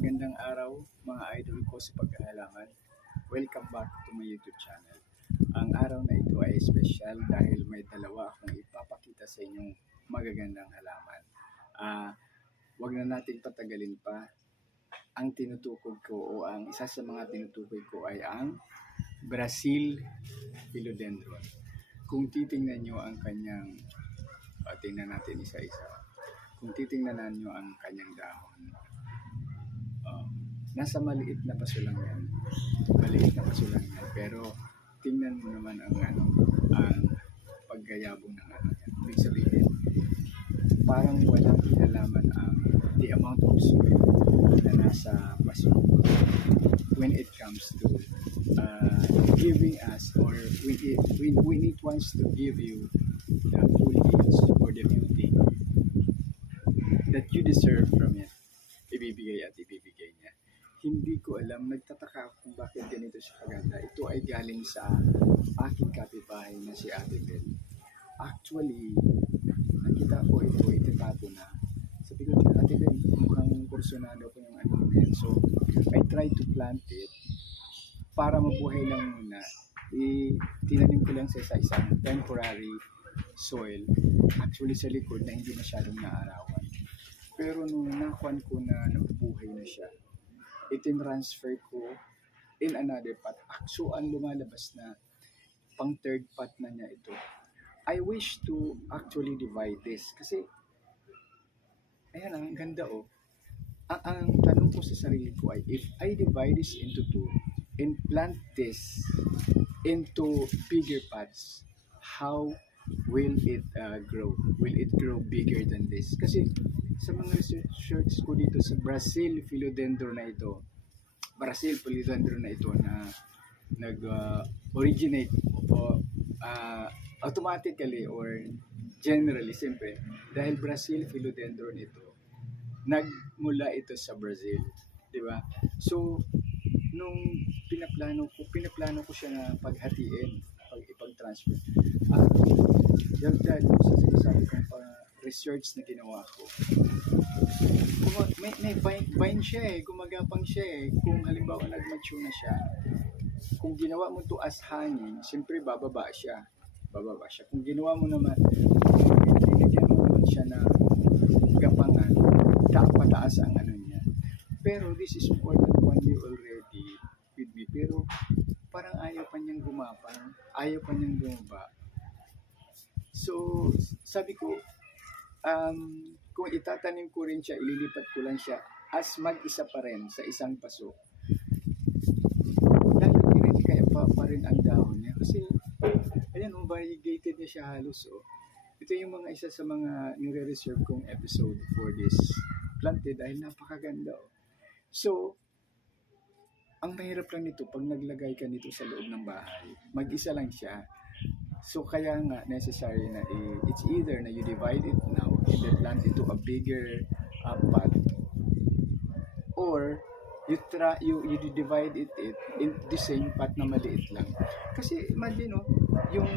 Magandang araw mga idol ko sa paghahalaman. Welcome back to my YouTube channel. Ang araw na ito ay special dahil may dalawa akong ipapakita sa inyong magagandang halaman. Wag na natin patagalin pa. Ang tinutukoy ko o ang isa sa mga tinutukoy ko ay ang Brazil Philodendron. Kung titingnan nyo ang kanyang, tingnan natin isa-isa. Kung titingnan nyo ang kanyang dahon, nasa maliit na paso lang yan. Maliit na paso lang yan. Pero tingnan mo naman ang paggayabong ng yan. Ibig sabihin, parang walang kinalaman ang the amount of soil na nasa paso when it comes to giving us, or when it wants to give you the foliage or the beauty that you deserve from it, ibibigay niya. Hindi ko alam, nagtataka ako kung bakit ganito siya kaganda. Ito ay galing sa aking kapitbahay na si Ate Bel. Actually, nakita ko ito, itatapo na. Sabi ko, Ate Bel, mukhang kursunado ko yung ano na yan. So, I tried to plant it para mabuhay lang muna. Tinanim ko lang sa isang temporary soil. Actually, sa likod na hindi masyadong naarawan. Pero nung nakuan ko na nabubuhay na siya, itinransfer ko in another pot. So, ang lumalabas na pang third pot na niya ito. I wish to actually divide this. Kasi, ayan ang ganda oh. Ang tanong ko sa sarili ko ay, if I divide this into two and plant this into bigger pots, how will it grow? Will it grow bigger than this? Kasi, sa mga research ko dito sa Brazil Philodendron na ito na nag-originate automatically or generally, siyempre, dahil Brazil Philodendron ito, nagmula ito sa Brazil, di ba? So, nung pinaplano ko siya na paghatiin, ipag-transfer. Dahil sa sinasabi kong research na ginawa ko, may vine siya gumagapang siya Kung halimbawa nag-mature na siya, kung ginawa mo to as hanging, siyempre bababa siya. Kung ginawa mo naman, binigyan mo naman siya na gapangan, pataas ang ano niya. Pero this is more than 1 year already with me. Pero parang ayaw pa niyang gumapang, ayaw pa niyang bumaba. So, sabi ko, kung itatanim ko rin siya, ililipat ko lang siya as mag-isa pa rin sa isang paso. Lalaki rin kaya pa rin ang dahon niya. Kasi, ayan, variegated niya siya halos. Ito yung mga isa sa mga nire-reserve kong episode for this planted dahil napakaganda. So, ang mahirap lang nito pag naglagay ka nito sa loob ng bahay. Mag-isa lang siya. So, kaya nga necessary na it's either na you divide it now and then plant it to a bigger pot, or you divide it in the same pot na maliit lang. Kasi imagine yung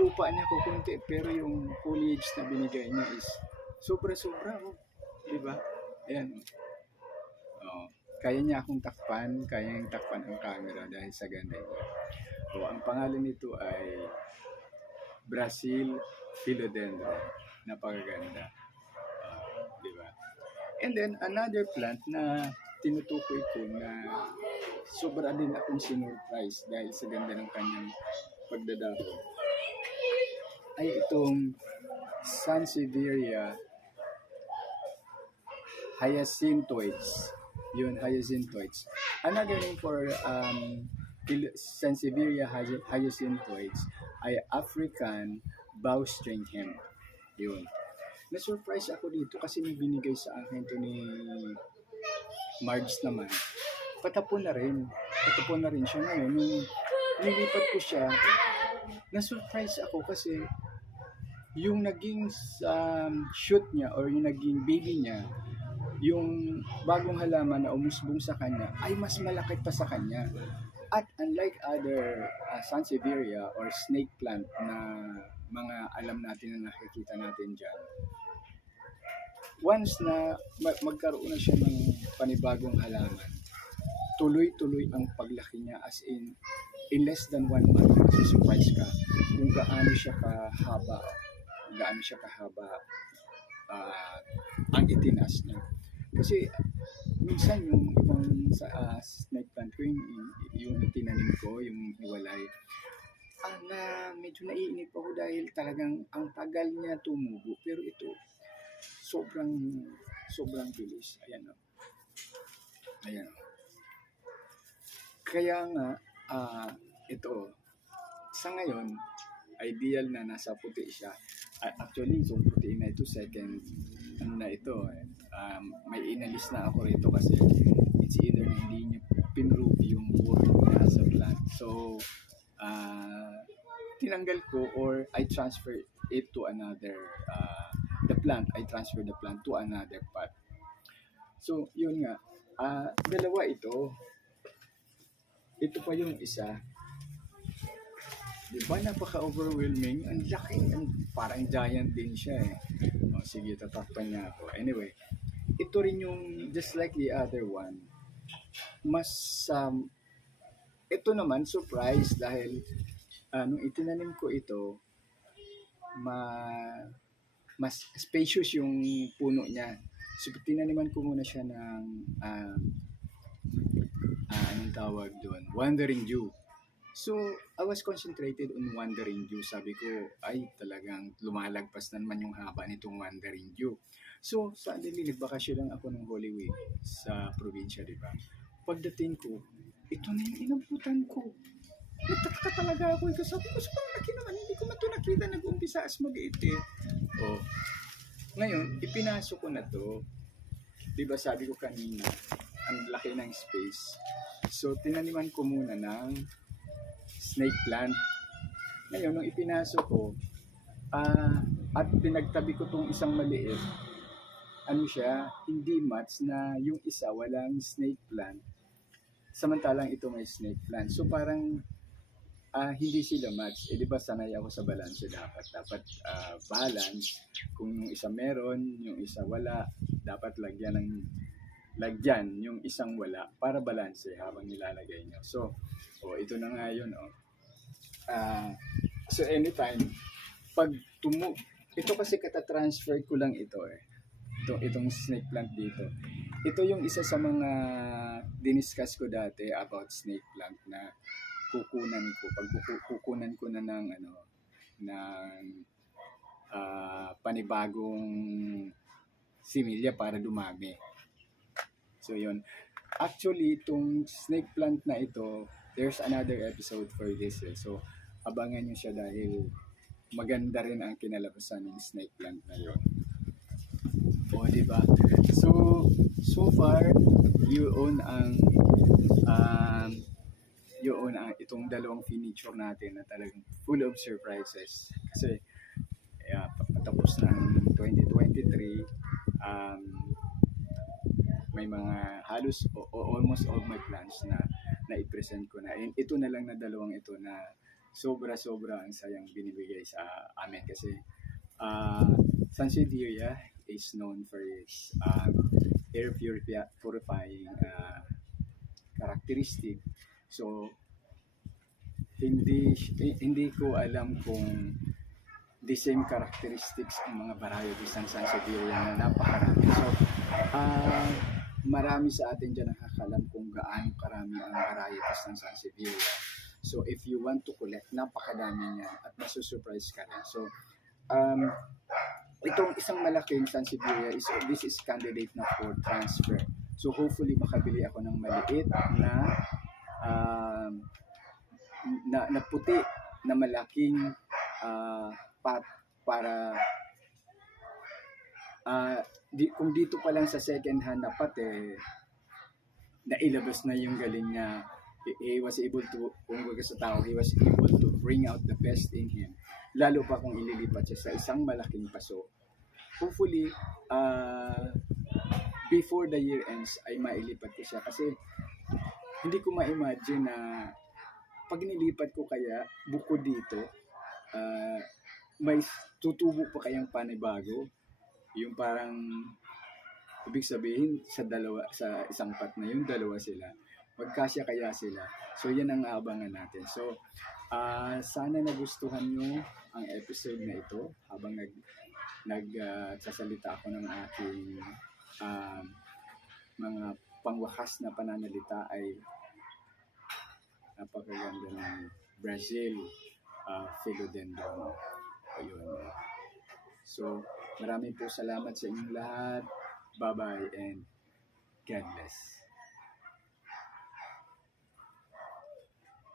lupa niya kukunti pero yung foliage na binigay niya is sobra-sobra di ba? Ayan. Kaya niya akong takpan, kaya niyang takpan ang camera dahil sa ganda niya. Ang pangalan nito ay Brazil Philodendron. Napakaganda. Di ba? And then, another plant na tinutukoy ko na sobra din akong sinurprise dahil sa ganda ng kanyang pagdadahon ay itong Sansevieria Hyacinthoides. Yun, Hyacinthoides. Another name for Sansevieria Hyacinthoides ay African bowstring hemp. Yun. Na-surprise ako dito kasi may binigay sa akin to ni Marge naman. Patapon na rin siya ngayon. Nung nilipat ko siya, na-surprise ako kasi yung naging shoot niya or yung naging baby niya, yung bagong halaman na umusbong sa kanya ay mas malaki pa sa kanya. At unlike other Sansevieria or snake plant na mga alam natin na nakikita natin dyan, once na magkaroon na siya ng panibagong halaman, tuloy-tuloy ang paglaki niya, as in less than 1 month, masusurprise ka kung gaano siya kahaba ang itinaas niya. Kasi minsan yung ibang snake plant ko, yung tinanim ko, yung hiwalay, medyo naiinip ako dahil talagang ang tagal niya tumubo. Pero ito, sobrang bilis. Ayan o. Ayan o. Kaya nga, ito, sa ngayon, ideal na nasa puti siya. Actually, itong puti na ito, second, na ito, may inalis na ako rito kasi it's either na hindi niyo pinrove yung work na sa plant. So, tinanggal ko or I transfer it to another, I transfer the plant to another pot. So, yun nga, dalawa ito. Ito pa yung isa. Diba napaka-overwhelming? Ang laki, parang giant din siya eh. O, sige, tatakpan niya ako. Anyway, ito rin yung just like the other one. Mas, ito naman, surprise dahil nung itinanim ko ito, mas spacious yung puno niya. So, tinaniman ko muna siya ng, anong tawag doon? Wandering Jew. So, I was concentrated on Wandering Jew. Sabi ko, ay talagang lumalagpas na naman yung haba nitong Wandering Jew. So, suddenly, nagbakasyon lang ako ng Holy Week sa probinsya, di ba? Pagdating ko, ito na yung inabutan ko. Nagtataka talaga ako. Sabi ko, sobrang laki naman. Hindi ko man ito nakita. Nag-umpisa as mag-iit eh. Oh. Ngayon, ipinasok ko na to. Di ba sabi ko kanina, ang laki ng space. So, tinaniman ko muna ng snake plant. Ngayon, nung ipinasok ko, at pinagtabi ko tong isang maliit, hindi match na yung isa walang snake plant. Samantalang ito may snake plant. So, parang hindi sila match. Di ba sanay ako sa balance dapat. Dapat balance. Kung yung isa meron, yung isa wala, dapat lagyan yung isang wala para balance habang nilalagay nyo. So, ito na nga yun. So, anytime, pag ito kasi katatransfer ko lang ito eh. Itong snake plant dito. Ito yung isa sa mga diniscuss ko dati about snake plant na kukunan ko. Pag kukunan ko na ng panibagong similya para dumami. So yun. Actually, itong snake plant na ito, there's another episode for this. So, abangan nyo siya dahil maganda rin ang kinalabasan ng snake plant na yun. O, diba? So far, you own itong dalawang furniture natin na talagang full of surprises. Kasi, patapos na ang 2023, may mga halos almost all my plans na i-present ko na. And ito na lang na dalawang ito na sobra ang sayang binibigay sa amin kasi Sansevieria is known for its air purifying characteristic. So hindi ko alam kung the same characteristics ang mga varieties ng Sansevieria na napakarami. So marami sa atin dyan nakakalam kung gaano karami ang varieties ng Sansevieria. So, if you want to collect, napakadami niya at masusurprise ka rin. So, itong isang malaking Sansevieria, this is candidate na for transfer. So, hopefully, makabili ako ng maliit na puti, na malaking pot para kung dito pa lang sa second hand na pot nailabas na yung galing niya. He was able to, kung baga sa tao, he was able to bring out the best in him. Lalo pa kung ililipat siya sa isang malaking paso. Hopefully, before the year ends, ay mailipat ko siya. Kasi, hindi ko ma-imagine na pag nilipat ko kaya, bukod dito, may tutubo pa kayang panibago. Yung parang Ibig sabihin, sa isang pot na yun, dalawa sila. Magkasya kaya sila. So, yan ang aabangan natin. So, sana nagustuhan nyo ang episode na ito habang nagsasalita ako ng aking mga pangwakas na pananalita ay napakaganda ng Brazil philodendron. Ayun. So, maraming po salamat sa inyong lahat. Bye-bye and God bless.